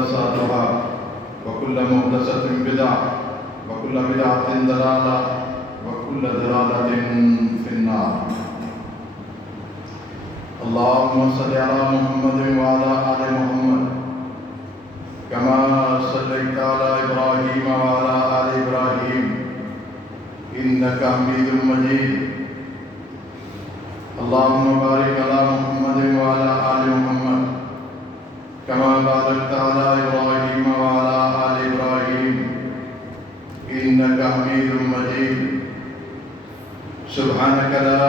محدثاتها وكل محدثة بدعة وكل بدعة ضلالة وكل ضلالة في النار. اللهم صل على محمد وعلى آل محمد كما صليت على إبراهيم وعلى آل إبراهيم إنك حميد مجيد. اللهم بارك على محمد وعلى آل محمد كما باركت على إبراهيم وعلى آل إبراهيم إنك حميد مجيد. سبحانك لا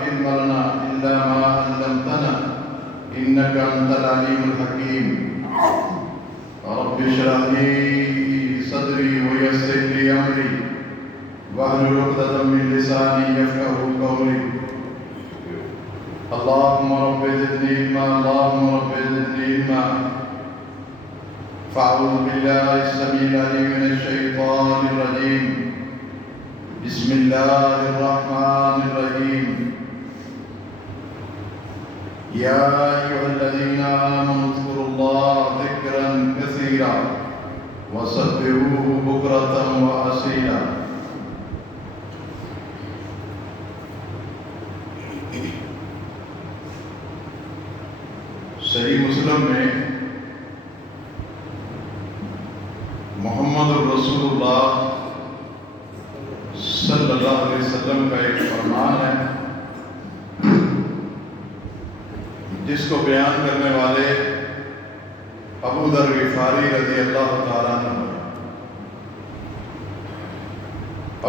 علم لنا إلا ما علمتنا إنك أنت العليم الحكيم. رب اشرح لي صدري ويسر لي أمري واحلل عقدة من لساني يفقهوا قولي. اللهم رب زدني علما اللهم رب زدني علما. فأعوذ بالله السميع العليم من الشيطان الرجيم. بسم الله الرحمن الرحيم. يا أيها الذين آمنوا اذكروا الله ذكرا كثيرا وسبحوه بكرة وأصيلا. صحیح مسلم میں محمد الرسول اللہ صلی اللہ علیہ وسلم کا ایک فرمان ہے جس کو بیان کرنے والے ابو ذر غفاری رضی اللہ تعالیٰ عنہ.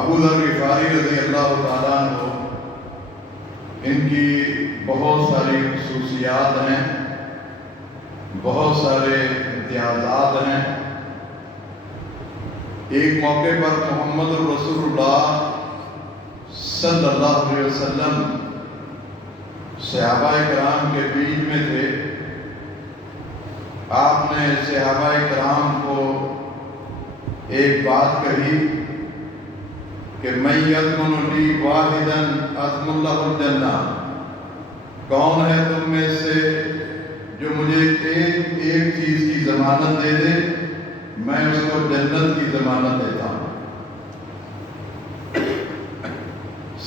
ابو ذر غفاری رضی اللہ تعالیٰ عنہ ان کی بہت ساری خصوصیات ہیں، بہت سارے امتیازات ہیں. ایک موقع پر محمد الرسول اللہ صلی اللہ علیہ وسلم صحابہ کرام کے بیچ میں تھے. آپ نے صحابہ کرام کو ایک بات کہی کہ میں یضمن لی واحدا اضمن لہ الجنہ. کون ہے تم میں سے جو مجھے ایک چیز کی ضمانت دے دے، میں اس کو جنت کی ضمانت دیتا ہوں.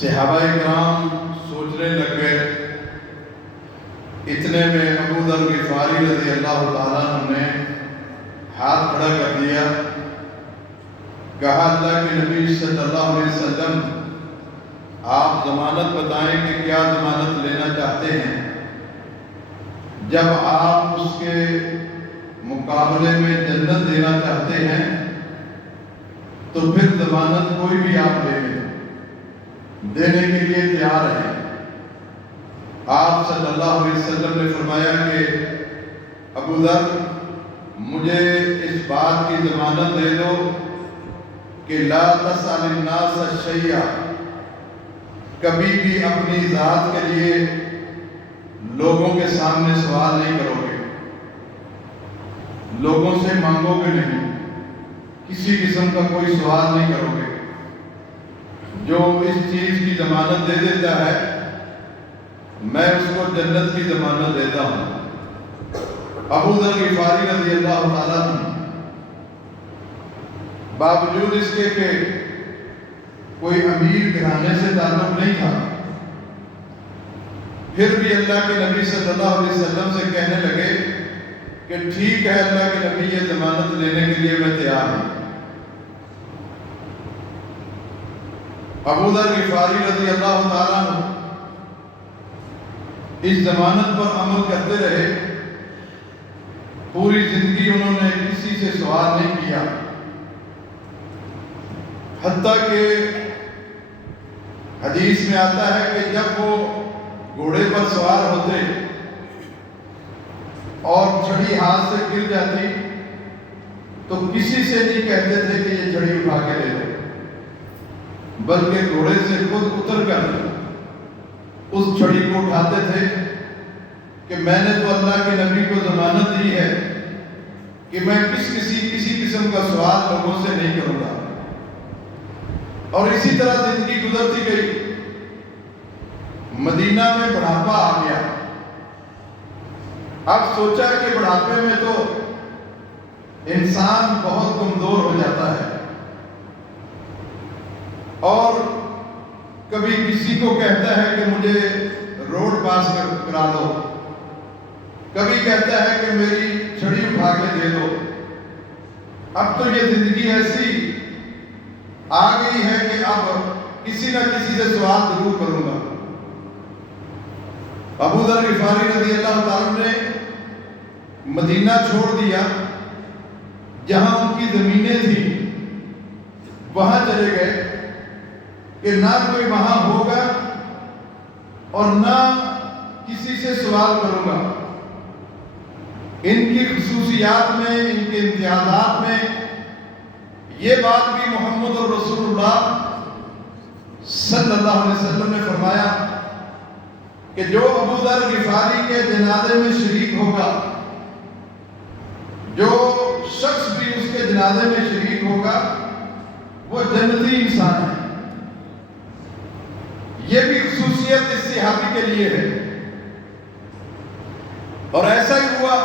صحابہ کرام سوچنے لگ گئے. اتنے میں ابو ذر غفاری رضی اللہ تعالیٰ عنہ نے ہاتھ کھڑا کر دیا، کہا اللہ کے نبی صلی اللہ علیہ وسلم آپ ضمانت بتائیں کہ کیا ضمانت لینا چاہتے ہیں. جب آپ اس کے مقابلے میں جنت دینا چاہتے ہیں تو پھر ضمانت کوئی بھی آپ لے لیں، دینے کے لیے تیار ہیں. آپ صلی اللہ علیہ وسلم نے فرمایا کہ ابو ذر مجھے اس بات کی ضمانت دے دو کہ لا تسأل الناس شیئا، کبھی بھی اپنی ذات کے لیے لوگوں کے سامنے سوال نہیں کرو گے، لوگوں سے مانگو گے نہیں، کسی قسم کا کوئی سوال نہیں کرو گے. جو اس چیز کی ضمانت دے دیتا ہے میں اس کو جنت کی ضمانت دیتا ہوں. ابو ذر غفاری رضی اللہ تعالیٰ عنہ باوجود اس کے کہ کوئی امیر گھرانے سے تعلق نہیں تھا، پھر بھی اللہ کے نبی صلی اللہ علیہ وسلم سے کہنے لگے کہ ٹھیک ہے اللہ کے نبی یہ ضمانت لینے کے لیے میں تیار ہوں. ابو ذر غفاری رضی اللہ تعالیٰ عنہ اس ضمانت پر عمل کرتے رہے. پوری زندگی انہوں نے کسی سے سوال نہیں کیا، حتیٰ کہ حدیث میں آتا ہے کہ جب وہ گھوڑے پر سوار ہوتے اور چھڑی ہاتھ سے گر جاتی تو کسی سے نہیں کہتے تھے کہ یہ چھڑی اٹھا کے لے لو، بلکہ گھوڑے سے خود اتر کر اس چھڑی کو اٹھاتے تھے کہ میں نے تو اللہ کے نبی کو ضمانت دی ہے کہ میں کسی قسم کا سوال لوگوں سے نہیں کروں گا. اور اسی طرح زندگی گزرتی گئی. مدینہ میں بڑھاپا آ گیا. اب سوچا کہ بڑھاپے میں تو انسان بہت کمزور ہو جاتا ہے، اور کبھی کسی کو کہتا ہے کہ مجھے روڈ پاس کرا دو، کبھی کہتا ہے کہ میری چھڑی اٹھا کے دے دو۔ اب تو یہ زندگی ایسی آ گئی ہے کہ اب کسی نہ کسی سے سوال ضرور کروں گا۔ ابو ذر غفاری رضی اللہ تعالیٰ نے مدینہ چھوڑ دیا، جہاں ان کی زمینیں تھیں، وہاں چلے گئے کہ نہ کوئی وہاں ہوگا اور نہ کسی سے سوال کروں گا۔ ان کی خصوصیات میں، ان کے امتیازات میں یہ بات بھی محمد الرسول اللہ صلی اللہ علیہ وسلم نے فرمایا کہ جو ابو ذر غفاری کے جنازے میں شریک ہوگا، جو شخص بھی اس کے جنازے میں شریک ہوگا، وہ جنتی انسان ہے۔ یہ بھی خصوصیت اس صحابی کے لیے ہے، اور ایسا ہی ہوا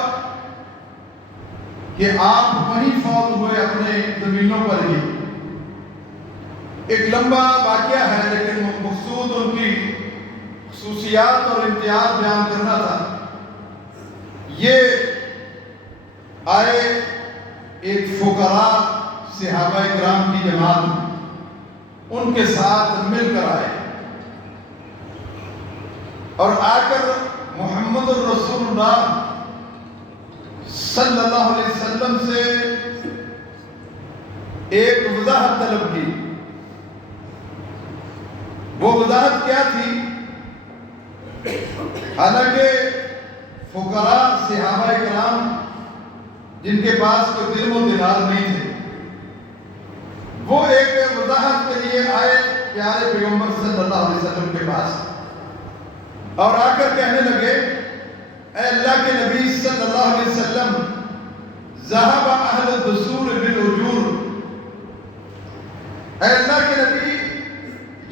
کہ آپ وہیں فوت ہوئے اپنے زمینوں پر ہی۔ ایک لمبا واقعہ ہے، لیکن مقصود ان کی خصوصیات اور امتیاز بیان کرنا تھا۔ یہ آئے ایک فقراء صحابہ کرام کی جماعت، ان کے ساتھ مل کر آئے اور آ کر محمد الرسول اللہ صلی اللہ علیہ وسلم سے ایک وضاحت طلب کی۔ وہ وضاحت کیا تھی؟ حالانکہ فقراء صحابہ کرام جن کے پاس کوئی درم و دینار نہیں تھے، وہ ایک وضاحت کے لیے آئے پیارے پیغمبر صلی اللہ علیہ وسلم کے پاس، اور آ کر کہنے لگے، اے اللہ کے نبی صلی اللہ علیہ وسلم، ذہب اہل الدثور بالأجور، اے اللہ کے نبی،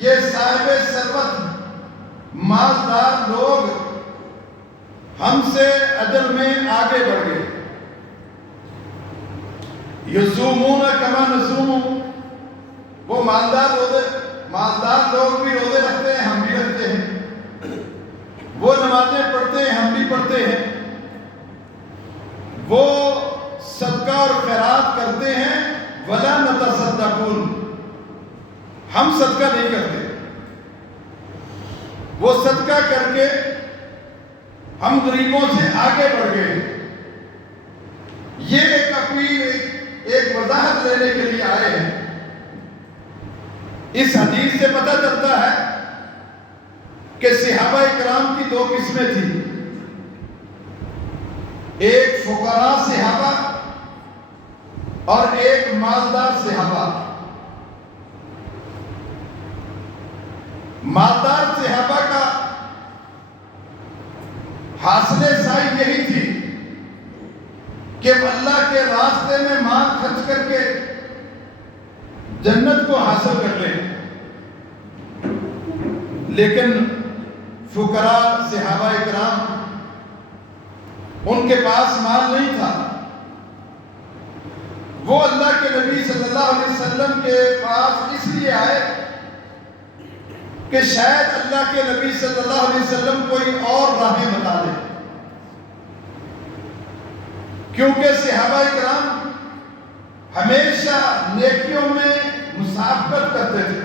یہ صاحب ثروت مالدار لوگ ہم سے اجر میں آگے بڑھ گئے۔ یصومون کما نصوم، وہ مالدار لوگ بھی روزے رکھتے ہیں، ہم بھی رکھتے ہیں، وہ نمازیں پڑھتے ہیں، ہم بھی پڑھتے ہیں، وہ صدقہ اور خیرات کرتے ہیں، ولا نتصدقون، ہم صدقہ نہیں کرتے، وہ صدقہ کر کے ہم غریبوں سے آگے بڑھ گئے۔ یہ ایک اپیل، ایک وضاحت لینے کے لیے آئے ہیں۔ اس حدیث سے پتہ چلتا ہے کہ صحابہ کرام کی دو قسمیں تھیں، ایک فقراء صحابہ اور ایک مالدار صحابہ۔ مالدار صحابہ کا حاصل سائی یہی تھی کہ اللہ کے راستے میں مال خرچ کر کے جنت کو حاصل کر لیں، لیکن فقراء صحابہ کرام، ان کے پاس مال نہیں تھا، وہ اللہ کے نبی صلی اللہ علیہ وسلم کے پاس اس لیے آئے کہ شاید اللہ کے نبی صلی اللہ علیہ وسلم کوئی اور راہیں بتا دیں، کیونکہ صحابہ کرام ہمیشہ نیکیوں میں مسابقت کرتے تھے،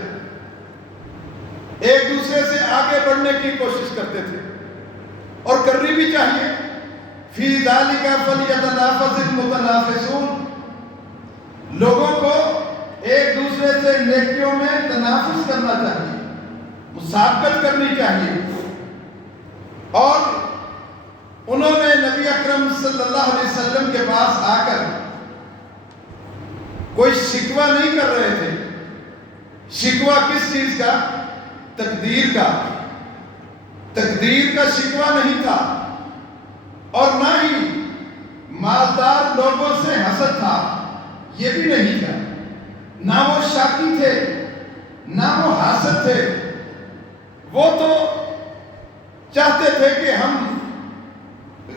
ایک دوسرے سے آگے بڑھنے کی کوشش کرتے تھے، اور کرنی بھی چاہیے۔ فی ذالک فلیتنافس المتنافسون، لوگوں کو ایک دوسرے سے نیکیوں میں تنافس کرنا چاہیے، مسابقت کرنی چاہیے۔ اور انہوں نے نبی اکرم صلی اللہ علیہ وسلم کے پاس آ کر کوئی شکوہ نہیں کر رہے تھے۔ شکوہ کس چیز کا؟ تقدیر کا۔ تقدیر کا شکوہ نہیں تھا، اور نہ ہی مالدار لوگوں سے حسد تھا، یہ بھی نہیں تھا۔ نہ وہ شاکی تھے، نہ وہ حاسد تھے، وہ تو چاہتے تھے کہ ہم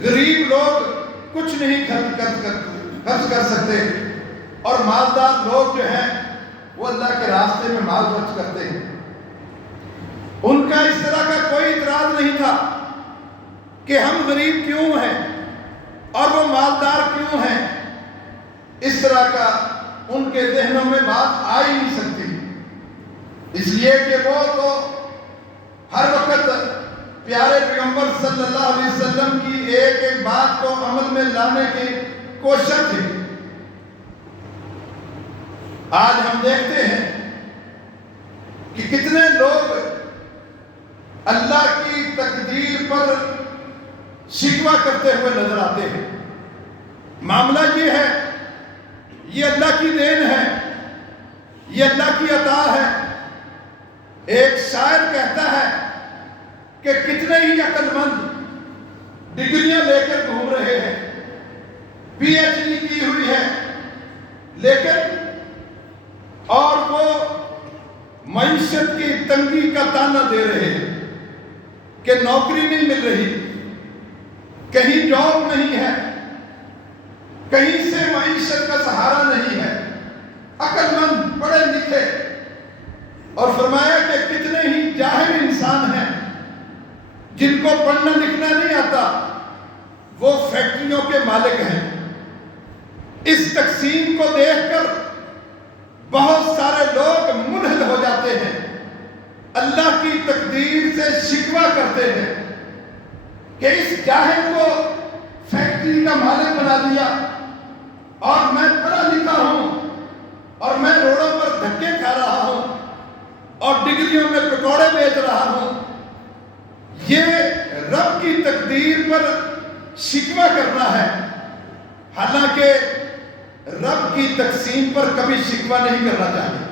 غریب لوگ کچھ نہیں خرچ کر سکتے، اور مالدار لوگ جو ہیں وہ اللہ کے راستے میں مال خرچ کرتے ہیں۔ ان کا اس طرح کا کوئی اعتراض نہیں تھا کہ ہم غریب کیوں ہیں اور وہ مالدار کیوں ہیں، اس طرح کا ان کے ذہنوں میں بات آ ہی نہیں سکتی، اس لیے کہ وہ تو ہر وقت پیارے پیغمبر صلی اللہ علیہ وسلم کی ایک ایک بات کو عمل میں لانے کی کوشش تھی۔ آج ہم دیکھتے ہیں کہ کتنے لوگ اللہ کی تقدیر پر شکوہ کرتے ہوئے نظر آتے ہیں۔ معاملہ یہ ہے، یہ اللہ کی دین ہے، یہ اللہ کی عطا ہے۔ ایک شاعر کہتا ہے کہ کتنے ہی عقل مند ڈگریاں لے کر گھوم رہے ہیں، پی ایچ ڈی کی ہوئی ہے، لیکن اور وہ معیشت کی تنگی کا تانا دے رہے ہیں کہ نوکری نہیں مل رہی، کہیں جاب نہیں ہے، کہیں سے معیشت کا سہارا نہیں ہے۔ عقل مند پڑھے لکھے، اور فرمایا کہ کتنے ہی جاہل انسان ہیں جن کو پڑھنا لکھنا نہیں آتا، وہ فیکٹریوں کے مالک ہیں۔ اس تقسیم کو دیکھ کر بہت سارے لوگ منحل ہو جاتے ہیں، اللہ کی تقدیر سے شکوہ کرتے ہیں کہ اس جاہل کو فیکٹری کا مالک بنا دیا، اور میں پڑھا لکھا ہوں اور میں روڈوں پر دھکے کھا رہا ہوں اور ڈگریوں میں پکوڑے بیچ رہا ہوں۔ یہ رب کی تقدیر پر شکوہ کرنا ہے، حالانکہ رب کی تقسیم پر کبھی شکوہ نہیں کرنا چاہیے۔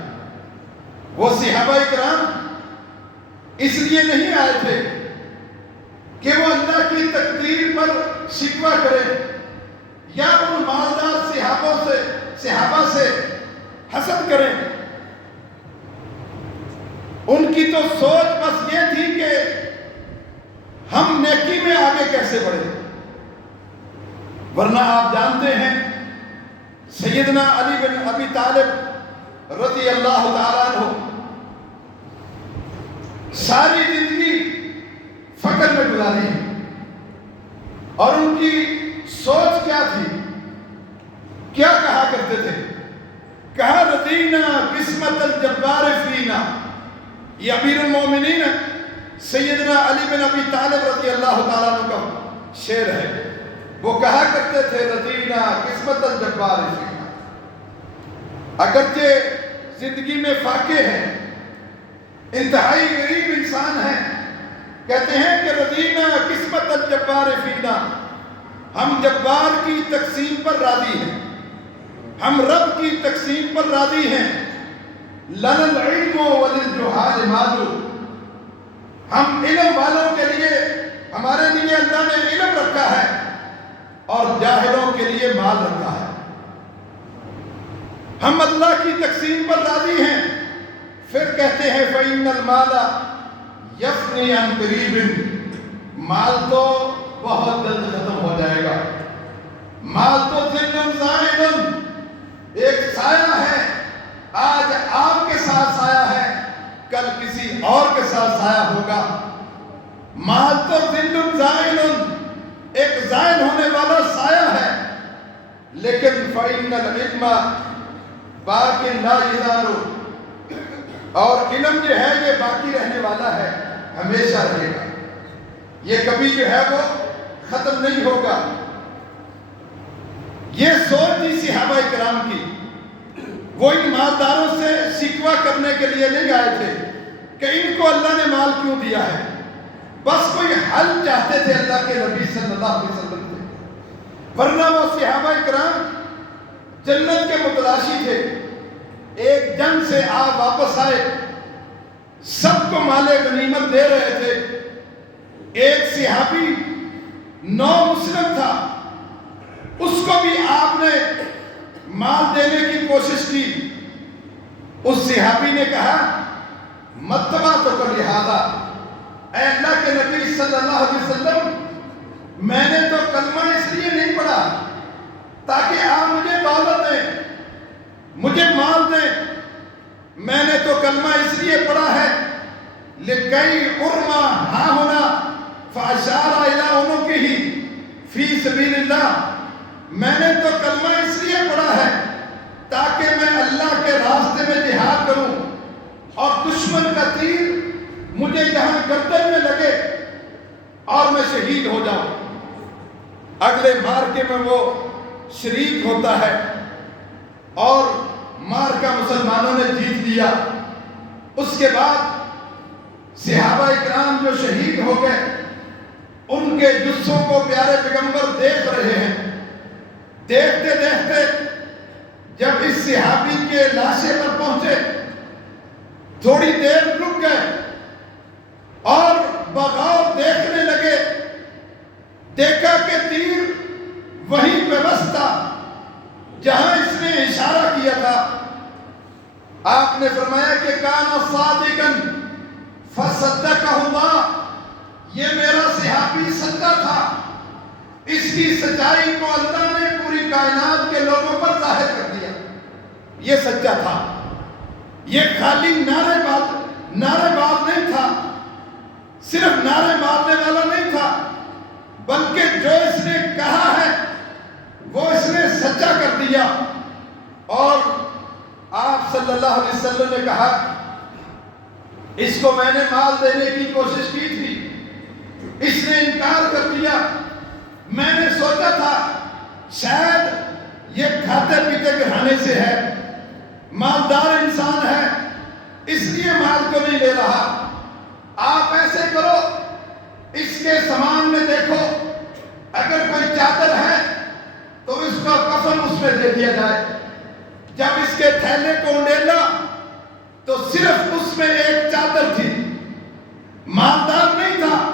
وہ صحابہ کرام اس لیے نہیں آئے تھے کہ وہ اللہ کی تقدیر پر شکوہ کریں یا ان مالدار صحابہ سے حسد کریں۔ ان کی تو سوچ بس یہ تھی کہ ہم نیکی میں آگے کیسے بڑھیں، ورنہ آپ جانتے ہیں سیدنا علی بن ابی طالب رضی اللہ تعالیٰ عنہ ساری زندگی فقر میں گزاری، اور ان کی سوچ کیا تھی، کیا کہا کرتے تھے؟ کہا رضینا قسمت الجبار فینا۔ یہ امیر المومنین سیدنا علی بن ابی طالب رضی اللہ تعالیٰ عنہ کا شعر ہے۔ وہ کہا کرتے تھے رضینا قسمت الجبار فینا۔ اگرچہ زندگی میں فاقے ہیں، انتہائی غریب انسان ہیں، کہتے ہیں کہ رضینا قسمت الجبار فینا، ہم جبار کی تقسیم پر راضی ہیں، ہم رب کی تقسیم پر راضی ہیں۔ لنا العلم وللجہال مال، ہم علم والوں کے لیے، ہمارے لیے اللہ نے علم رکھا ہے اور جاہلوں کے لیے مال رکھا ہے۔ ہم اللہ کی تقسیم پر راضی ہیں۔ پھر کہتے ہیں فَإِنَّ الْمَالَ يَفْنِي عَنْ قَرِيبٍ، مال تو بہت جلد ختم ہو جائے گا۔ مال تو ظِلٌّ زَائِلٌ، ایک سایہ ہے، آج آپ کے ساتھ سایہ ہے، کل کسی اور کے ساتھ سایہ ہوگا۔ مال تو ظِلٌّ زَائِلٌ، ایک زائل ہونے والا سایہ ہے، لیکن فَإِنَّ الْعِلْمَ باقٍ لَا يَزَالُ، اور علم جو ہے یہ باقی رہنے والا ہے، ہمیشہ رہے گا، یہ کبھی جو ہے وہ ختم نہیں ہوگا۔ یہ سوچ تھی صحابہ کرام کی۔ وہ ان مالداروں سے شکوہ کرنے کے لیے نہیں آئے تھے کہ ان کو اللہ نے مال کیوں دیا ہے، بس کوئی حل چاہتے تھے اللہ کے نبی صلی اللہ علیہ وسلم سے، ورنہ وہ صحابہ کرام جنت کے متلاشی تھے۔ ایک جنگ سے آپ واپس آئے، سب کو مال غنیمت دے رہے تھے۔ ایک صحابی نو مسلم تھا، اس کو بھی آپ نے مال دینے کی کوشش کی۔ اس صحابی نے کہا متبہ تو کر لہذا، اے اللہ کے نبی صلی اللہ علیہ وسلم، میں نے تو کلمہ اس لیے نہیں پڑھا تاکہ آپ مجھے دولت دیں، مجھے مال دیں۔ میں نے تو کلمہ اس لیے پڑھا ہے لِكَيْ أُرْمَى هَاهُنَا فَأَشَارَ إِلَىٰ عُنُقِهِ فِي سَبِيلِ اللَّهِ۔ میں نے تو کلمہ اس لیے پڑھا ہے تاکہ میں اللہ کے راستے میں جہاد کروں اور دشمن کا تیر مجھے یہاں گردن میں لگے اور میں شہید ہو جاؤں۔ اگلے مارکے میں وہ شریک ہوتا ہے اور مارکا مسلمانوں نے جیت لیا۔ اس کے بعد صحابہ اکرام جو شہید ہو گئے ان کے جثوں کو پیارے پیغمبر دیکھ رہے ہیں۔ دیکھتے دیکھتے جب اس صحابی کے لاشے پر پہنچے تھوڑی دیر رک گئے اور بغور دیکھنے لگے۔ دیکھا کہ تیر وہیں پہ بس تھا جہاں اس نے اشارہ کیا تھا۔ آپ نے فرمایا کہ کان صادقا فصدقہ اللہ، یہ میرا صحابی سچا تھا، اس کی سچائی کو اللہ نے پوری کائنات کے لوگوں پر ظاہر کر دیا۔ یہ سچا تھا، یہ خالی نعرے باز نہیں تھا، صرف نعرے مارنے والا نہیں تھا، بلکہ جو اس نے کہا ہے وہ اس نے سچا کر دیا۔ اور آپ صلی اللہ علیہ وسلم نے کہا اس کو میں نے مال دینے کی کوشش کی تھی، اس نے انکار کر دیا۔ میں نے سوچا تھا شاید یہ کھاتے پیتے گھرانے سے ہے، مالدار انسان ہے، اس لیے مال کو نہیں لے رہا۔ آپ ایسے کرو، اس کے سامان میں دیکھو، اگر کوئی چادر ہے تو اس کا کفن اس میں دے دیا جائے۔ جب اس کے تھیلے کو انڈیلا تو صرف اس میں ایک چادر تھی، مالدار نہیں تھا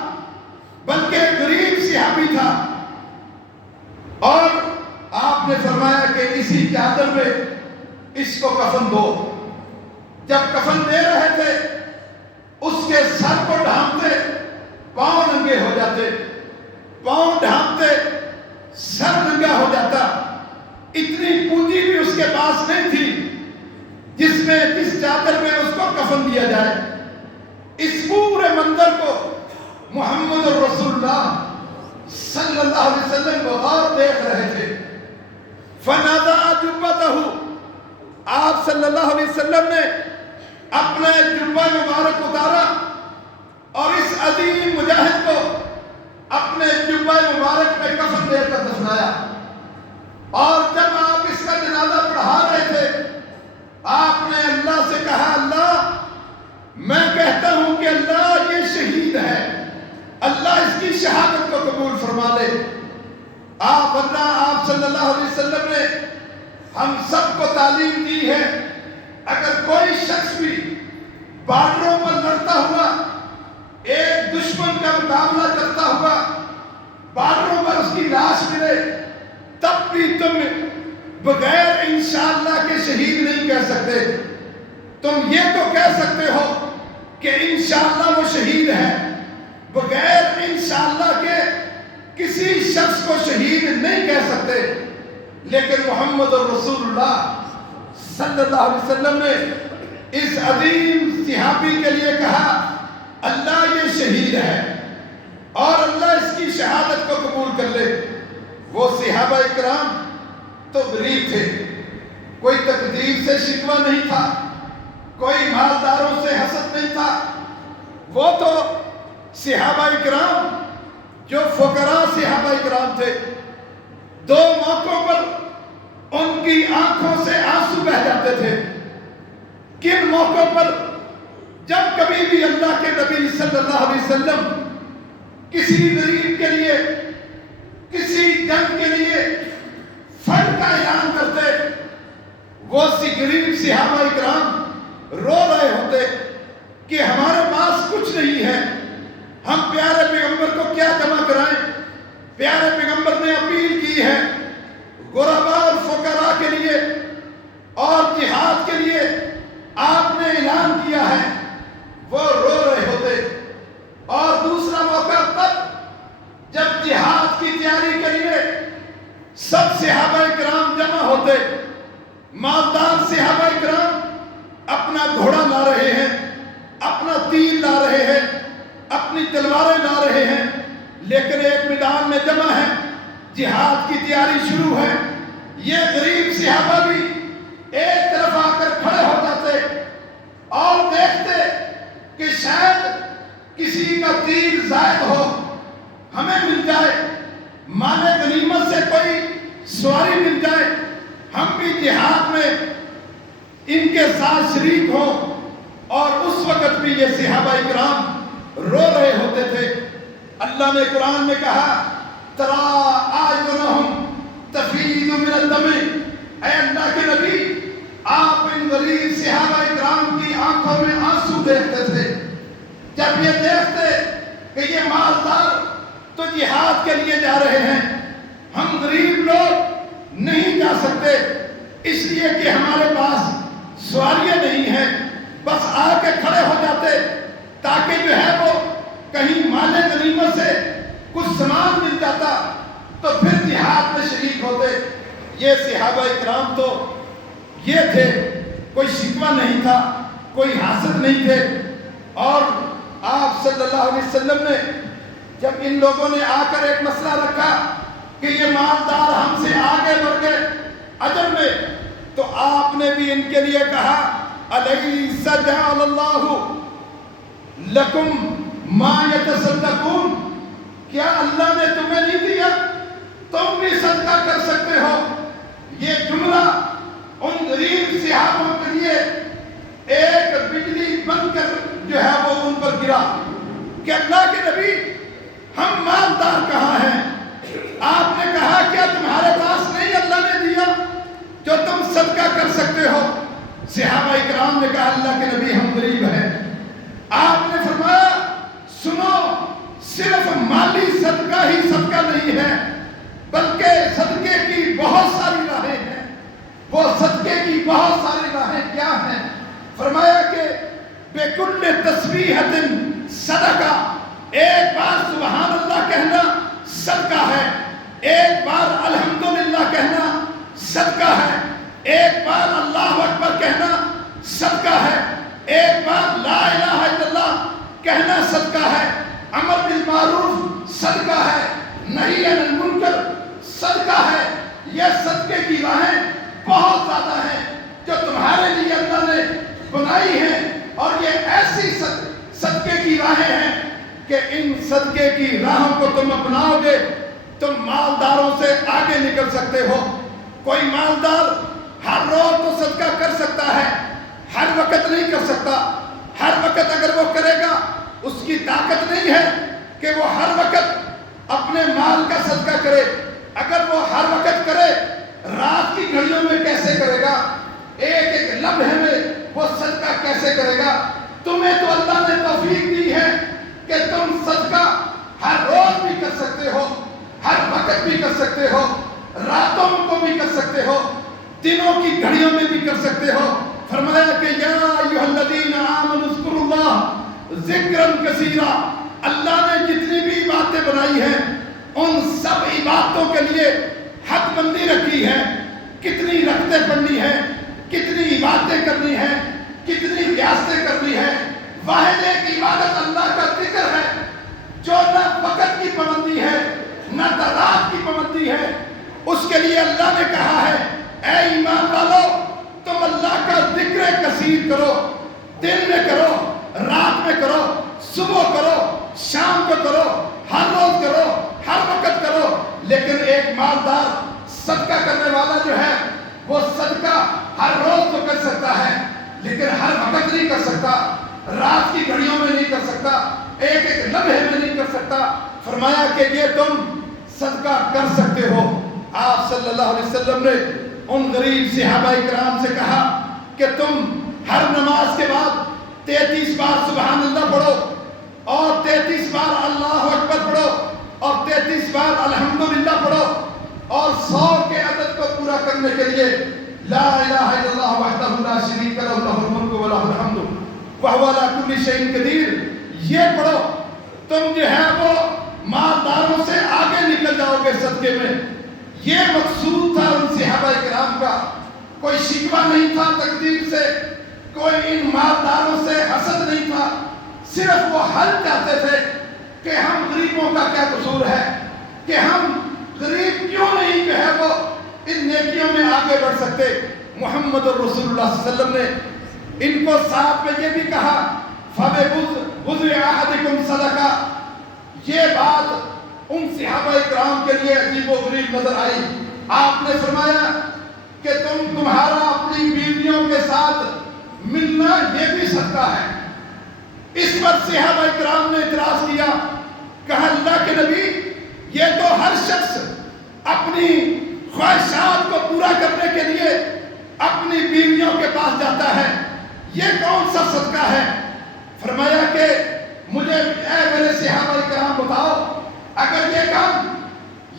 بلکہ غریب صحابی تھا۔ اور آپ نے فرمایا کہ اسی چادر میں اس کو کفن دو۔ جب کفن دے رہے تھے اس کے سر کو ڈھانپتے پاؤں ننگے ہو جاتے، پاؤں ڈھانپتے سر ننگا ہو جاتا۔ اتنی پونجی بھی اس کے پاس نہیں تھی جس چادر میں اس کو کفن دیا جائے۔ اس پورے منظر کو محمد رسول اللہ صلی اللہ علیہ وسلم بغور دیکھ رہے تھے۔ فنادى جبتہ، آپ صلی اللہ علیہ وسلم نے اپنا جبہ مبارک اتارا اور اس عظیم مجاہد کو اپنے جبہ مبارک میں کفن دے کر دفنایا۔ اور جب آپ اس کا جنازہ پڑھا رہے تھے آپ نے اللہ سے کہا اللہ میں کہتا ہوں کہ اللہ یہ شہید ہے، اللہ اس کی شہادت کو قبول فرما لے۔ آپ صلی اللہ علیہ وسلم نے ہم سب کو تعلیم دی ہے اگر کوئی شخص بھی بارڈروں پر لڑتا ہوا، ایک دشمن کا مقابلہ کرتا ہوا، بارڈروں پر اس کی لاش ملے، تب بھی تم بغیر انشاءاللہ کے شہید نہیں کہہ سکتے۔ تم یہ تو کہہ سکتے ہو کہ انشاءاللہ وہ شہید ہے، بغیر انشاءاللہ کے کسی شخص کو شہید نہیں کہہ سکتے۔ لیکن محمد رسول اللہ صلی اللہ علیہ وسلم نے اس عظیم صحابی کے لیے کہا اللہ یہ شہید ہے اور اللہ اس کی شہادت کو قبول کر لے۔ وہ صحابہ اکرام تو غریب تھے، کوئی تقدیر سے شکوہ نہیں تھا، کوئی مالداروں سے حسد نہیں تھا۔ وہ تو صحابہ اکرام جو فقراء صحابہ اکرام تھے، دو موقعوں پر ان کی آنکھوں سے آنسو بہہ جاتے تھے۔ کن موقعوں پر؟ جب کبھی بھی اللہ کے نبی صلی اللہ علیہ وسلم کسی غریب کے لیے، کسی جنگ کے لیے فنڈ کا اعلان کرتے، وہ غریب صحابہ اکرام رو رہے ہوتے کہ ہمارے پاس کچھ نہیں ہے، ہم پیارے پیغمبر کو کیا جمع کرائیں۔ پیارے پیغمبر نے اپیل کی ہے غرباء اور فقراء کے لیے اور جہاد کے لیے آپ نے اعلان کیا ہے، وہ رو رہے ہوتے۔ اور دوسرا موقع تب جب جہاد کی تیاری کے لیے سب سے صحابہ کرام جمع ہوتے، مالدار صحابہ کرام اپنا گھوڑا لا رہے ہیں، اپنا تیر لا رہے ہیں، اپنی تلواریں لا رہے ہیں، لیکن ایک میدان میں جمع ہے، جہاد کی تیاری شروع ہے۔ یہ غریب صحابہ بھی ایک طرف آ کر کھڑے ہو جاتے اور دیکھتے کہ شاید کسی کا تیر زائد ہو، ہمیں مل جائے، مال غنیمت سے کوئی سواری مل جائے، ہم بھی جہاد میں ان کے ساتھ شریک ہوں۔ اور اس وقت بھی یہ صحابہ کرام رو رہے ہوتے تھے۔ اللہ نے قرآن میں کہا ترا اعینہم تفیض من الدم، اے اللہ کے نبی آپ ان غریب صحابہ کرام کی آنکھوں میں آنسو دیکھتے تھے جب یہ دیکھتے کہ یہ مالدار تو جہاد کے لیے جا رہے ہیں، ہم غریب لوگ نہیں جا سکتے اس لیے کہ ہمارے پاس سواریاں نہیں ہیں، بس آ کے کھڑے ہو جاتے تاکہ جو ہے وہ کہیں مال غنیمت سے کچھ سامان مل جاتا تو پھر جہاد میں شریک ہوتے۔ یہ صحابہ کرام تو یہ تھے، کوئی شکوہ نہیں تھا، کوئی حاسد نہیں تھے۔ اور آپ صلی اللہ علیہ وسلم نے جب ان لوگوں نے آ کر ایک مسئلہ رکھا کہ یہ مالدار ہم سے آگے بڑھ گئے اجر میں، تو آپ نے بھی ان کے لیے کہا الیس جعل اللہ لکم ما یتصدقون، کیا اللہ نے تمہیں نہیں دیا، تم بھی صدقہ کر سکتے ہو۔ یہ جملہ ان غریب صحابوں کے لیے ایک بجلی بن کر جو ہے وہ ان پر گرا کہ اللہ کے نبی ہم مالدار کہاں ہیں؟ آپ نے کہا کیا تمہارے پاس نہیں اللہ نے دیا جو تم صدقہ کر سکتے ہو؟ صحابہ کرام نے کہا اللہ کے نبی ہم غریب ہیں۔ آپ نے فرمایا سنو، صرف مالی صدقہ ہی صدقہ نہیں ہے، بلکہ صدقے کی بہت ساری راہیں ہیں۔ وہ صدقے کی بہت ساری راہیں کیا ہیں؟ فرمایا کہ بِكُلِّ تَسْبِيحَةٍ صدقہ، ایک بار سبحان اللہ کہنا صدقہ ہے، ایک بار الحمدللہ کہنا صدقہ ہے، ایک بار اللہ اکبر کہنا صدقہ ہے، ایک بار لا الہ الا اللہ کہنا صدقہ ہے، امر بالمعروف صدقہ ہے، نہی عن المنکر صدقہ ہے۔ یہ صدقے کی راہیں بہت زیادہ ہیں جو تمہارے لیے اللہ نے بنائی ہیں، اور یہ ایسی صدقے کی راہیں ہیں کہ ان صدقے کی راہوں کو تم اپناؤ گے تم مالداروں سے آگے نکل سکتے ہو۔ کوئی مالدار ہر روز تو صدقہ کر سکتا ہے، ہر وقت نہیں کر سکتا۔ ہر وقت اگر وہ کرے گا اس کی طاقت نہیں ہے کہ وہ ہر وقت اپنے مال کا صدقہ کرے۔ اگر وہ ہر وقت کرے رات کی گھڑیوں میں کیسے کرے گا؟ ایک ایک لمحے میں وہ صدقہ کیسے کرے گا؟ تمہیں تو اللہ نے توفیق دی ہے کہ تم صدقہ ہر روز بھی کر سکتے ہو، ہر وقت بھی کر سکتے ہو، راتوں کو بھی کر سکتے ہو، دنوں کی گھڑیوں میں بھی کر سکتے ہو۔ فرمایا کہ یا ایھا الذین آمنوا اذکروا اللہ ذکرا کثیرا، اللہ نے جتنی بھی باتیں بنائی ہیں ان سب عبادتوں کے لیے حد بندی رکھی ہے، کتنی رکعتیں پڑھنی ہے، کتنی عبادتیں کرنی ہے، کتنی ریاستیں کرنی ہے۔ واحد ایک عبادت اللہ کا ذکر ہے جو نہ وقت کی پابندی ہے نہ تعداد کی پابندی ہے۔ اس کے لیے اللہ نے کہا ہے اے ایمان والو تم اللہ کا ذکر کثیر کرو، دن میں کرو، رات میں کرو، صبح کرو، شام کو کرو، ہر روز کرو، ہر وقت کرو۔ لیکن ایک مالدار صدقہ کرنے والا جو ہے وہ صدقہ ہر روز تو کر سکتا ہے لیکن ہر وقت نہیں کر سکتا، رات کی گھڑیوں میں نہیں کر سکتا، ایک ایک لمحے میں نہیں کر سکتا۔ فرمایا کہ یہ تم صدقہ کر سکتے ہو۔ آپ صلی اللہ علیہ وسلم نے ان غریب صحابہ کرام سے کہا کہ تم ہر نماز کے بعد 33 بار سبحان اللہ پڑھو اور 33 بار اللہ اکبر پڑھو اور 33 بار الحمدللہ پڑھو، اور 100 کے عدد کو پورا کرنے کے لیے لا الہ الا اللہ وحدہ لا شریک لہ لہ الملک و لہ الحمد وہو علی کل شیء قدیر، یہ پڑھو۔ تم جو ہے وہ مالداروں سے آگے نکل جاؤ گے صدقے میں۔ یہ مقصود تھا ان صحابہ کرام کا. کوئی شکوہ نہیں تھا تقدیر سے، کوئی ان مالداروں سے حسد نہیں تھا. صرف وہ حل چاہتے تھے کہ ہم غریبوں کا کیا قصور ہے، کہ ہم غریب کیوں نہیں کہ ہے وہ ان نیکیوں میں آگے بڑھ سکتے. محمد رسول اللہ صلی اللہ علیہ وسلم نے ان کو ساتھ میں یہ بھی کہا فَبِبُضْعِ أَحَدِكُمْ صَدَقَةٌ. یہ بات ان صحابہ کرام کے لیے عجیب و غریب نظر آئی. آپ نے فرمایا کہ تمہارا اپنی بیویوں کے ساتھ ملنا یہ بھی صدقہ ہے. اس پر صحابہ کرام نے اعتراض کیا، کہا اللہ کے نبی یہ تو ہر شخص اپنی خواہشات کو پورا کرنے کے لیے اپنی بیویوں کے پاس جاتا ہے، یہ کون سا صدقہ ہے؟ فرمایا کہ مجھے اے میرے صحابہ کرام بتاؤ، اگر یہ کام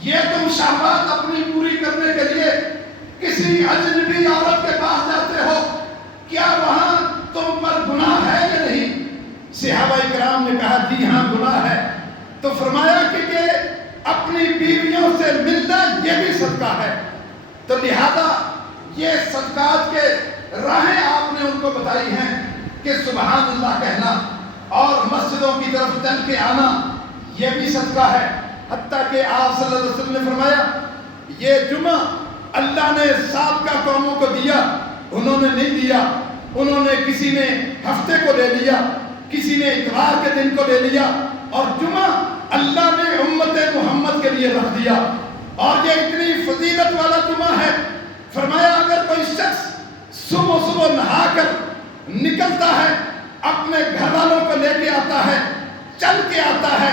یہ تم شہوات اپنی پوری کرنے کے لیے کسی اجنبی عورت کے پاس جاتے ہو، کیا وہاں تم پر گناہ ہے یا نہیں؟ صحابہ کرام نے کہا جی ہاں گناہ ہے. تو فرمایا کہ یہ اپنی بیویوں سے ملنا یہ بھی صدقہ ہے. تو لہذا یہ صدقات کے راہیں آپ نے ان کو بتائی ہیں کہ سبحان اللہ کہنا اور مسجدوں کی طرف چل کے آنا یہ بھی صدقہ ہے. حتیٰ کہ آپ صلی اللہ علیہ وسلم نے فرمایا یہ جمعہ اللہ نے سابقہ قوموں کو دیا، انہوں نے نہیں دیا. انہوں نے کسی نے ہفتے کو لے لیا، کسی نے اتوار کے دن کو لے لیا، اور جمعہ اللہ نے امت محمد کے لیے رکھ دیا. اور یہ اتنی فضیلت والا جمعہ ہے. فرمایا اگر کوئی شخص صبح نہا کر نکلتا ہے، اپنے گھر والوں کو لے کے آتا ہے، چل کے آتا ہے،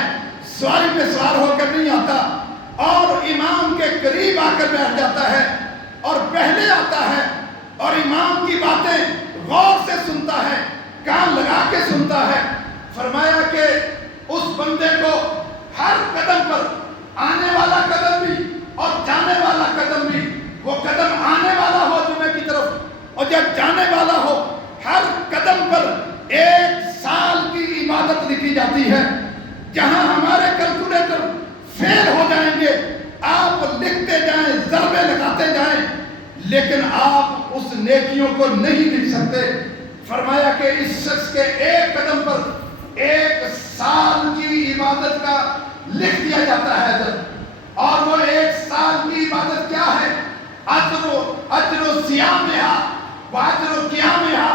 سواری پہ سوار ہو کر نہیں آتا، اور امام کے قریب آ کر بیٹھ جاتا ہے اور پہلے آتا ہے اور امام کی باتیں غور سے سنتا ہے، کان لگا کے سنتا ہے. فرمایا کہ اس بندے کو ہر قدم پر آنے والا قدم بھی اور جانے والا قدم بھی، وہ قدم آنے والا ہو جمعے کی طرف اور جب جانے والا ہو، ہر قدم پر 1 سال کی عبادت لکھی جاتی ہے. جہاں ہمارے کیلکولیٹر فیل ہو جائیں گے، آپ لکھتے جائیں، ضربے لگاتے جائیں، لیکن آپ اس نیکیوں کو نہیں لکھ سکتے. فرمایا کہ اس شخص کے ایک قدم پر 1 سال کی عبادت کا لکھ دیا جاتا ہے اجر. اور وہ 1 سال کی عبادت کیا ہے؟ اجر و صیامہا و اجر و قیامہا.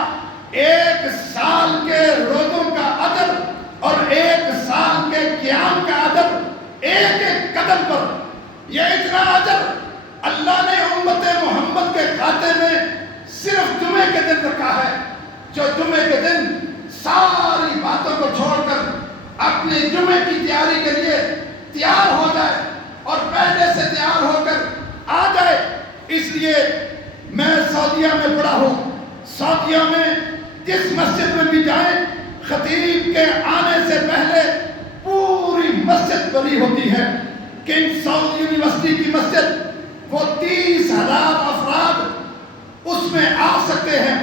1 سال کے روزوں کا اجر اور 1 سال کے قیام کا اجر ایک ایک قدم پر. یہ اتنا اجر اللہ نے امت محمد کے کھاتے میں صرف جمعے کے دن رکھا ہے. جو جمعے کے دن ساری باتوں کو چھوڑ کر اپنے جمعے کی تیاری کے لیے تیار ہو جائے اور پہلے سے تیار ہو کر آ جائے. اس لیے میں سعودیہ میں پڑھا ہوں. سعودیہ میں جس مسجد میں بھی جائیں، خطیب کے آنے سے پہلے پوری مسجد بھری ہوتی ہے. کنگ ساؤتھ یونیورسٹی کی مسجد، وہ 30,000 افراد اس میں آ سکتے ہیں.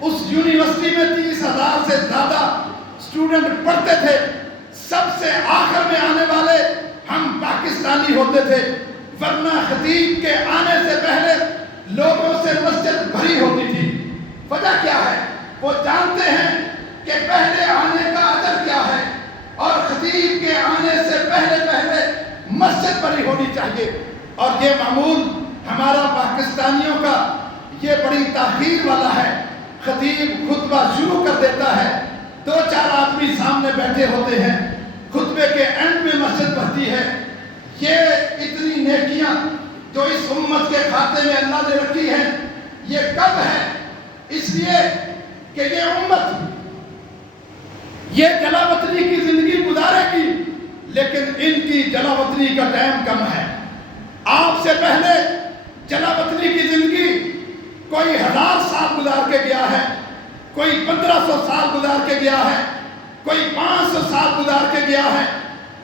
اس یونیورسٹی میں 30,000 سے زیادہ اسٹوڈنٹ پڑھتے تھے. سب سے آخر میں آنے والے ہم پاکستانی ہوتے تھے، ورنہ خطیب کے آنے سے پہلے لوگوں سے مسجد بھری ہوتی تھی. وجہ کیا ہے؟ وہ جانتے ہیں کہ پہلے آنے کا اجر کیا ہے، اور خطیب کے آنے سے پہلے مسجد بھری ہونی چاہیے. اور یہ معمول ہمارا پاکستانیوں کا یہ بڑی تاخیر والا ہے. خطیب خطبہ شروع کر دیتا ہے، 2-4 آدمی سامنے بیٹھے ہوتے ہیں، خطبے کے اینڈ میں مسجد بھرتی ہے. یہ اتنی نیکیاں جو اس امت کے کھاتے میں اللہ نے رکھی ہیں، یہ کب ہے؟ اس لیے کہ یہ امت یہ جلا وطنی کی زندگی گزارے گی، لیکن ان کی جلا وطنی کا ٹائم کم ہے. آپ سے پہلے جلا وطنی کی زندگی کوئی 1000 سال گزار کے گیا ہے، کوئی 1500 سال گزار کے گیا ہے، کوئی 500 سال گزار کے گیا ہے.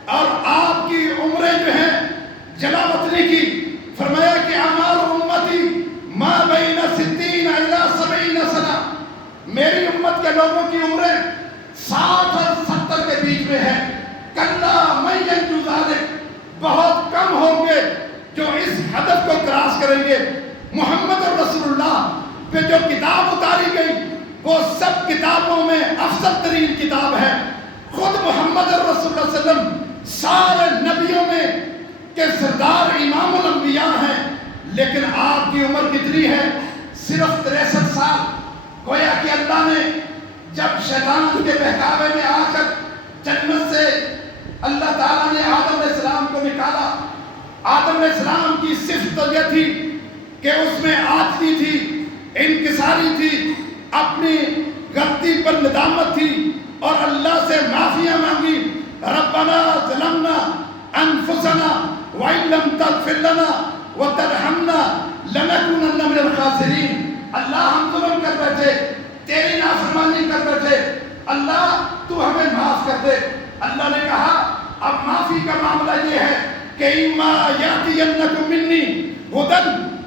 اور آپ کی عمریں جو ہیں جلا وطنی کی، فرمایا کہ اعمار امتی ما بین 60 الی 70 سنہ. میری امت کے لوگوں کی عمریں 60 اور 70 کے بیچ میں ہے. کلا من ینجو ذالک، بہت کم ہوں گے جو اس اس ہدف کو کراس کریں گے۔ محمد رسول اللہ پہ جو کتاب اتاری گئی وہ سب کتابوں میں افضل ترین کتاب ہے۔ خود محمد رسول اللہ صلی اللہ علیہ وسلم سارے نبیوں میں کہ سردار امام الانبیاء ہیں، لیکن آپ کی عمر کتنی ہے؟ صرف 63 سال۔ گویا کہ اللہ نے جب شیطان کے بہکاوے میں آ کر جنت سے اللہ تعالیٰ نے آدم علیہ السلام کو نکالا، آدم علیہ السلام کی صفت تو یہ تھی کہ اس میں عاجزی تھی، انکساری تھی، اپنی غلطی پر ندامت تھی اور اللہ سے معافیاں مانگی۔ ربنا ظلمنا انفسنا وان لم تغفر لنا وترحمنا لنکونن من الخاسرین۔ اللہ ہم ظلم کر بیٹھے، تیری نافرمانی کر بیٹھے، اللہ تو ہمیں معاف کر دے۔ اللہ نے کہا اب معافی کا معاملہ یہ ہے کہ اما یاتینکم منی ھدی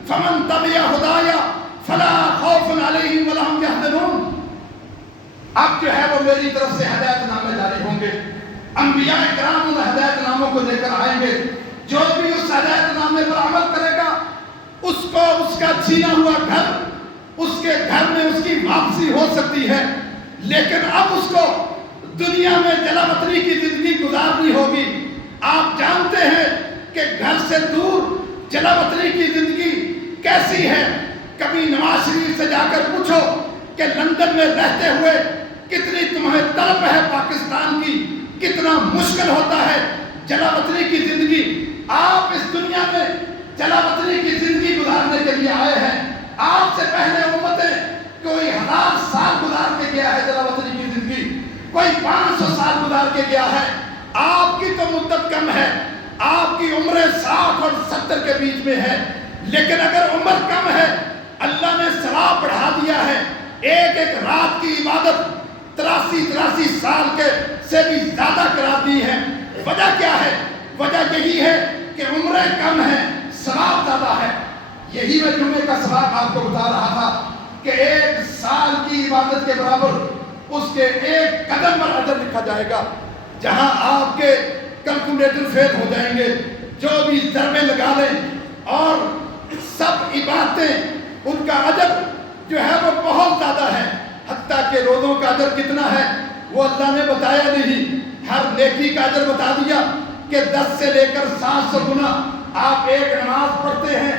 فمن تبع ھدایا فلا خوف علیہم ولا هم یحزنون۔ اب جو ہے وہ میری طرف سے ہدایت نامے جاری ہوں گے، انبیاء کرام ان ہدایت ناموں کو لے کر آئیں گے۔ جو بھی اس ہدایت نامے پر عمل کرے گا اس کو اس کا چھینا ہوا گھر، اس کے گھر میں اس کی واپسی ہو سکتی ہے، لیکن اب اس کو دنیا میں جلا وطنی کی زندگی گزارنی ہوگی۔ آپ جانتے ہیں کہ گھر سے دور جلا وطنی کی زندگی کیسی ہے۔ کبھی نواز شریف سے جا کر پوچھو کہ لندن میں رہتے ہوئے کتنی تمہیں طلب ہے پاکستان کی، کتنا مشکل ہوتا ہے جلا وطنی کی زندگی۔ آپ اس دنیا میں جلا وطنی کی زندگی گزارنے کے لیے آئے ہیں۔ آپ سے پہلے امتیں کوئی 1000 سال گزار کے گیا ہے جلا وطنی کی زندگی، کوئی 500 سال گزار کے گیا ہے۔ آپ کی تو مدت کم ہے، آپ کی عمریں 60 اور 70 کے بیچ میں ہے، لیکن اگر عمر کم ہے اللہ نے ثواب بڑھا دیا ہے۔ ایک ایک رات کی عبادت 83 سال کے سے بھی زیادہ کرا دی ہے۔ وجہ کیا ہے؟ وجہ یہی ہے کہ عمریں کم ہیں، ثواب زیادہ ہے۔ یہی میں جمعے کا ثواب آپ کو بتا رہا تھا کہ 1 سال کی عبادت کے برابر اس کے 1 قدم پر اجر لکھا جائے گا۔ جہاں آپ کے کیلکولیٹر فیل ہو جائیں گے، جو بھی ضربے لگا لیں اور سب عبادتیں ان کا اجر جو ہے وہ بہت زیادہ ہے۔ حتیٰ کہ روزوں کا اجر کتنا ہے وہ اللہ نے بتایا نہیں، ہر نیکی کا اجر بتا دیا کہ 10 سے لے کر 700 گنا۔ آپ ایک نماز پڑھتے ہیں،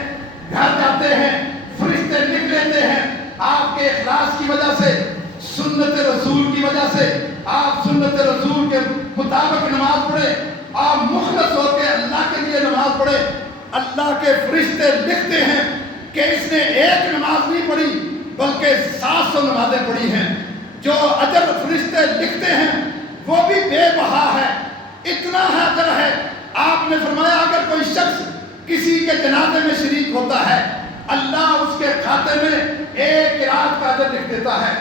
گھر جاتے ہیں، فرشتے لکھ لیتے ہیں آپ کے اخلاص کی وجہ سے، سنت رسول کی وجہ سے۔ آپ سنت رسول کے مطابق نماز پڑھے، آپ مخلص ہو کے اللہ کے لیے نماز پڑھے، اللہ کے فرشتے لکھتے ہیں کہ اس نے 1 نماز نہیں پڑھی بلکہ 700 نمازیں پڑھی ہیں۔ جو اجر فرشتے لکھتے ہیں وہ بھی بے بہا ہے، اتنا اجر ہے۔ آپ نے فرمایا اگر کوئی شخص کسی کے جنازے میں شریک ہوتا ہے اللہ اس کے کھاتے میں 1 قرات کا اجر لکھ دیتا ہے،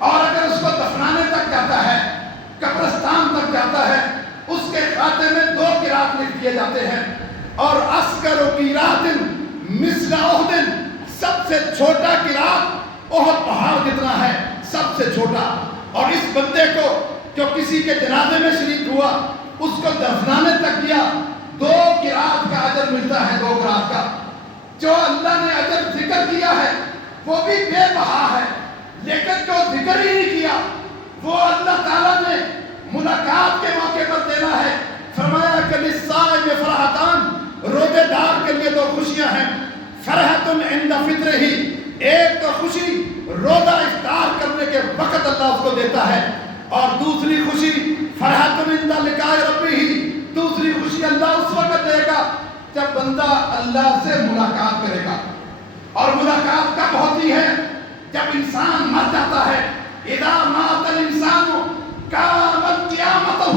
اور اگر اس کو دفنانے تک جاتا ہے، قبرستان تک جاتا ہے، اس کے کھاتے میں 2 قرات لکھ دیے جاتے ہیں۔ اور اصغر قرات مثل احد، سب سے چھوٹا قرات احد پہاڑ جتنا ہے، سب سے چھوٹا۔ اور اس بندے کو جو کسی کے جنازے میں شریک ہوا اس کو دفنانے تک گیا 2 قرات کا اجر ملتا ہے، 2 قرات کا۔ جو اللہ نے اجر ذکر کیا ہے وہ بھی بے بہا ہے، لیکن جو ذکر ہی نہیں کیا وہ اللہ تعالیٰ نے ملاقات کے موقع پر دینا ہے۔ فرمایا کہ للصائم فرحتان، روزے دار کے لیے 2 خوشیاں ہیں۔ فرحت عند فطرہ، ایک تو خوشی روزہ افطار کرنے کے وقت اللہ اس کو دیتا ہے، اور دوسری خوشی فرحت عند لقاء ربہ، دوسری خوشی اللہ اس وقت دے گا جب بندہ اللہ سے ملاقات کرے گا۔ اور ملاقات کب ہوتی ہے؟ جب انسان مر جاتا ہے۔ اذا مات الانسان قامت قیامتہ،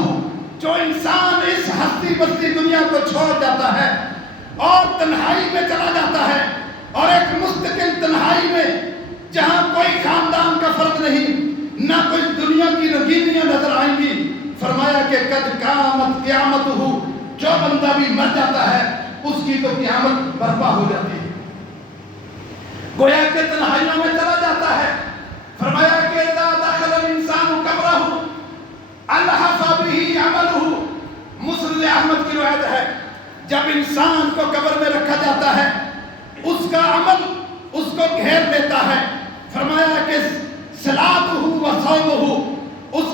جو انسان اس ہستی بستی دنیا کو چھوڑ جاتا ہے اور تنہائی میں چلا جاتا ہے، اور ایک مستقل تنہائی میں جہاں کوئی خاندان کا فرق نہیں، نہ کوئی دنیا کی رنگینیاں نظر آئیں گی، فرمایا کہ قد قامت قیامتہ، جو بندہ بھی مر جاتا ہے اس کی تو قیامت برپا ہو جاتی ہے، گویا کہ تنہائیوں میں چلا جاتا ہے۔ فرمایا کہ اذا دخل الانسان قبرہ الحف بہ عملہ، مسند احمد کی روایت ہے جب انسان کو قبر میں رکھا جاتا ہے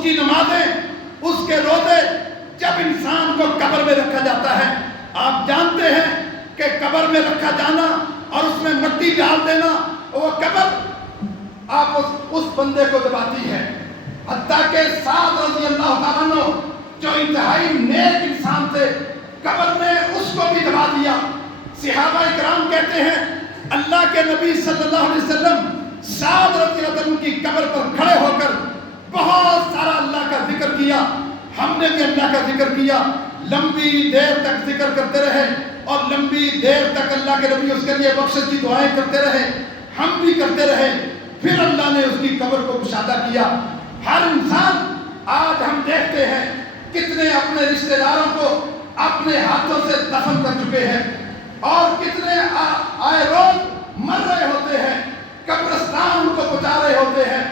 اس کی نمازیں، اس کے روزے، جب انسان کو قبر میں رکھا جاتا ہے، آپ جانتے ہیں کہ قبر میں رکھا جانا اور اس میں مٹی ڈال دینا، وہ قبر آپ اس بندے کو دباتی ہے. حتیٰ کہ سعد رضی اللہ تعالیٰ عنہ جو انتہائی نیک انسان تھے، قبر نے اس کو بھی دبا دیا. صحابہ کرام کہتے ہیں اللہ کے نبی صلی اللہ علیہ وسلم سعد رضی اللہ عنہ کی قبر پر کھڑے ہو کر بہت سارا اللہ کا ذکر کیا. ہم نے بھی اللہ کا ذکر کیا، لمبی دیر تک ذکر کرتے رہے اور لمبی دیر تک اللہ کے نبی اس کے لیے بخشش کی دعائیں کرتے رہے، ہم بھی کرتے رہے. پھر اللہ نے اس کی قبر کو کشادہ کیا. ہر انسان، آج ہم دیکھتے ہیں کتنے اپنے رشتہ داروں کو اپنے ہاتھوں سے دفن کر چکے ہیں اور کتنے آئے روز مر رہے ہوتے ہیں، قبرستان ان کو پہنچا رہے ہوتے ہیں.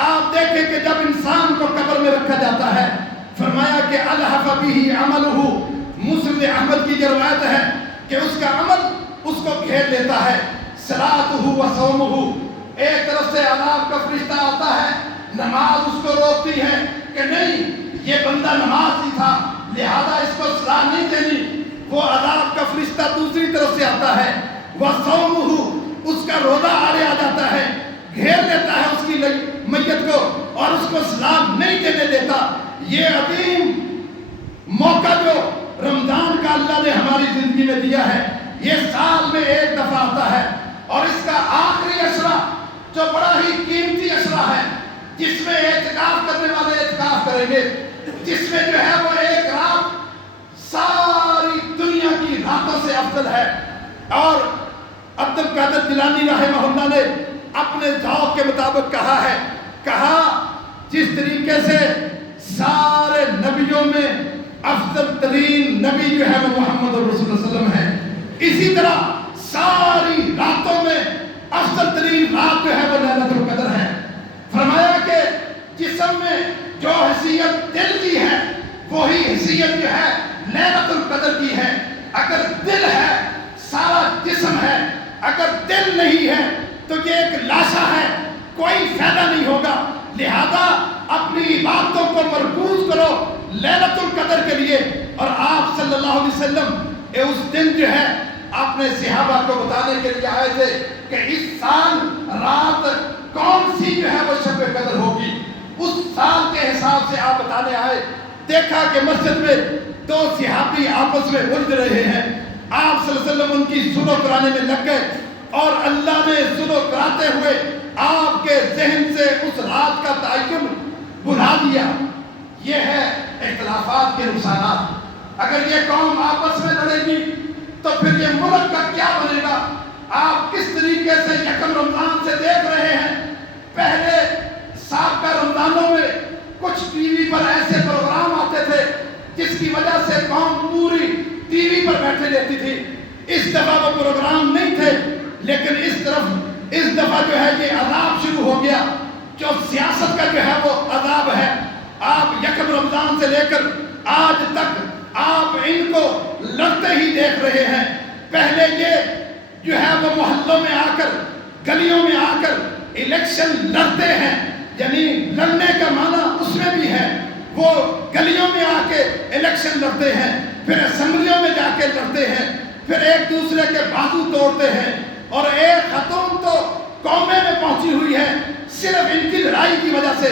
آپ دیکھیں کہ جب انسان کو قبر میں رکھا جاتا ہے، فرمایا کہ الحف بہ عملہ، مسند احمد کی روایت ہے کہ اس کا عمل اس کو گھیر لیتا ہے. صلاتہ و صومہ، ایک طرف سے عذاب کا فرشتہ آتا ہے، نماز اس کو روکتی ہے کہ نہیں یہ بندہ نماز ہی تھا لہذا اس کو صلاح نہیں دینی. وہ عذاب کا فرشتہ دوسری طرف سے آتا ہے، وَصَوْمُهُ، اس کا روزہ آڑے آ جاتا ہے، گھیر لیتا ہے اس کی میت کو اور اس کو صلاح نہیں دینے دیتا. یہ عظیم موقع جو رمضان کا اللہ نے ہماری زندگی میں دیا ہے، یہ سال میں ایک دفعہ آتا ہے اور اس کا آخری عشرہ جو بڑا ہی قیمتی عشرہ ہے، جس میں اعتکاف کرنے والے اعتکاف کریں گے، جس میں جو ہے وہ ایک رات ساری دنیا کی راتوں سے افضل ہے. اور عبد القادر جیلانی رحمہ اللہ نے اپنے ذوق کے مطابق کہا جس طریقے سے سارے نبیوں میں افضل ترین نبی جو ہے وہ محمد رسول اللہ صلی اللہ علیہ وسلم ہے، اسی طرح ساری راتوں میں افضل ترین رات جو ہے وہ لیلۃ القدر ہے. فرمایا کہ جسم میں جو حیثیت دل کی ہے وہی حیثیت جو ہے لیلۃ القدر کی ہے. اگر دل ہے سارا جسم ہے، اگر دل نہیں ہے تو یہ ایک لاشا ہے، کوئی فائدہ نہیں ہوگا. لہذا اپنی عبادتوں کو مرکوز کرو لیلۃ القدر کے لیے. اور آپ صلی اللہ علیہ وسلم اس دن جو ہے اپنے صحابہ کو بتانے کے لیے آئے تھے کہ اس سال رات کون سی جو ہے وہ شب قدر ہوگی. اس سال کے حساب سے آپ بتانے آئے. دیکھا کہ مسجد میں دو صحابی آپس میں الجھ رہے ہیں، آپ صلی اللہ علیہ وسلم ان کی سلو کرانے میں لگ گئے اور اللہ نے سلو کراتے ہوئے آپ کے ذہن سے اس رات کا تعین بھلا دیا. یہ ہے اختلافات کے نقصانات. اگر یہ قوم آپس میں لڑے گی تو پھر یہ ملک کا کیا بنے گا؟ آپ کس طریقے سے یکم رمضان سے دیکھ رہے ہیں. پہلے سابقہ رمضانوں میں کچھ ٹی وی پر ایسے پروگرام آتے تھے جس کی وجہ سے قوم پوری ٹی وی پر بیٹھے رہتی تھی. اس دفعہ وہ پروگرام نہیں تھے، لیکن اس دفعہ جو ہے یہ عذاب شروع ہو گیا، جو سیاست کا جو ہے وہ عذاب ہے. آپ یکم رمضان سے لے کر آج تک آپ ان کو لڑتے ہی دیکھ رہے ہیں. پہلے یہ جو ہے وہ محلوں میں آ کر، گلیوں میں آ کر الیکشن لڑتے ہیں، یعنی لڑنے کا معنی اس میں بھی ہے. وہ گلیوں میں آ کے الیکشن لڑتے ہیں، پھر اسمبلیوں میں جا کے لڑتے ہیں، پھر ایک دوسرے کے بازو توڑتے ہیں. اور ایک خاتون تو قومے میں پہنچی ہوئی ہے صرف ان کی لڑائی کی وجہ سے.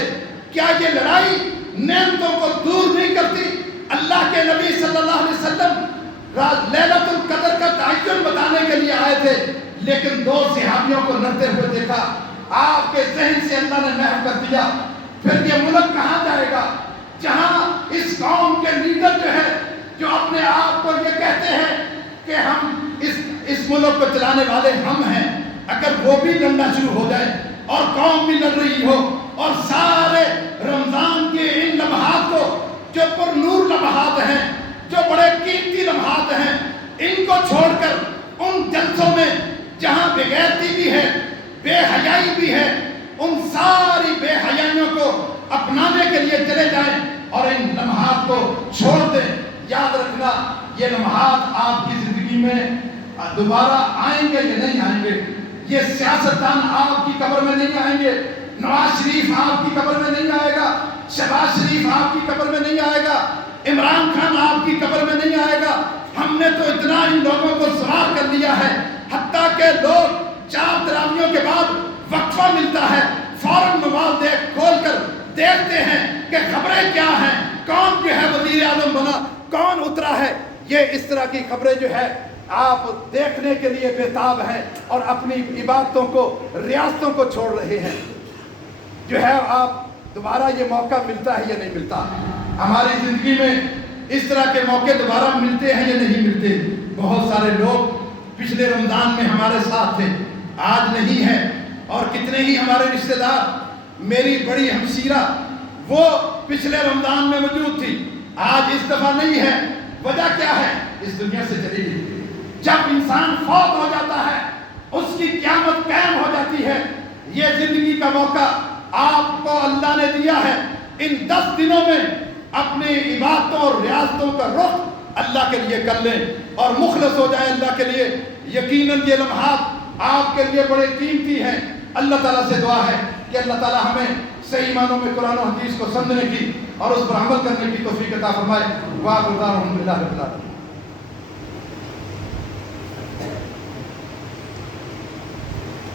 کیا یہ لڑائی نعمتوں کو دور نہیں کرتی؟ اللہ کے نبی صلی اللہ علیہ وسلم لیلۃ القدر کا تعین بتانے کے لیے آئے تھے، لیکن دو صحابیوں کو لڑتے ہوئے دیکھا. آپ کے ذہن سے اللہ نے محو کر دیا. پھر یہ ملک کہاں جائے گا جہاں اس قوم کے لیڈر جو ہے، جو اپنے آپ کو یہ کہتے ہیں کہ ہم اس ملک کو چلانے والے ہم ہیں، اگر وہ بھی لڑنا شروع ہو جائے اور قوم بھی لڑ رہی ہو اور سارے رمضان کے ان لمحات کو جو پر نور لمحات ہیں، جو بڑے قیمتی لمحات ہیں، ان کو چھوڑ کر ان جلسوں میں جہاں بغیرتی بھی ہے، بے حیائی بھی ہے، ان ساری بے حیائیوں کو اپنانے کے لیے چلے جائیں اور ان لمحات کو چھوڑ دیں. یاد رکھنا یہ لمحات آپ کی زندگی میں دوبارہ آئیں گے یا نہیں آئیں گے. یہ سیاستدان آپ کی قبر میں نہیں آئیں گے، نواز شریف آپ کی قبر میں نہیں آئے گا، شہباز شریف آپ کی قبر میں نہیں آئے گا، عمران خان آپ کی قبر میں نہیں آئے گا۔ ہم نے تو اتنا ان لوگوں کو سوار کر لیا ہے، حتیٰ کہ لوگ 4 تراویحوں کے بعد وقفہ ملتا ہے، فوراً موبائل کھول کر دیکھتے ہیں کہ خبریں کیا ہیں، کون جو ہے وزیر اعظم بنا، کون اترا ہے۔ یہ اس طرح کی خبریں جو ہے آپ دیکھنے کے لیے بےتاب ہیں اور اپنی عبادتوں کو، ریاستوں کو چھوڑ رہے ہیں۔ جو ہے آپ دوبارہ یہ موقع ملتا ہے یا نہیں ملتا؟ ہماری زندگی میں اس طرح کے موقع دوبارہ ملتے ہیں یا نہیں ملتے؟ بہت سارے لوگ پچھلے رمضان میں ہمارے ساتھ تھے، آج نہیں ہیں، اور کتنے ہی ہمارے رشتہ دار، میری بڑی ہمشیرہ وہ پچھلے رمضان میں موجود تھی، آج اس دفعہ نہیں ہے۔ وجہ کیا ہے؟ اس دنیا سے چلی گئی۔ جب انسان فوت ہو جاتا ہے اس کی قیامت قائم ہو جاتی ہے۔ یہ زندگی کا موقع آپ کو اللہ نے دیا ہے، ان 10 دنوں میں اپنی عبادتوں اور ریاضتوں کا رخ اللہ کے لیے کر لیں اور مخلص ہو جائیں اللہ کے لیے۔ یقیناً یہ لمحات آپ کے لیے بڑے قیمتی ہیں۔ اللہ تعالیٰ سے دعا ہے کہ اللہ تعالیٰ ہمیں صحیح معنوں میں قرآن و حدیث کو سمجھنے کی اور اس پر عمل کرنے کی توفیق عطا فرمائے۔ وآخر دعوانا الحمد للہ رب العالمین۔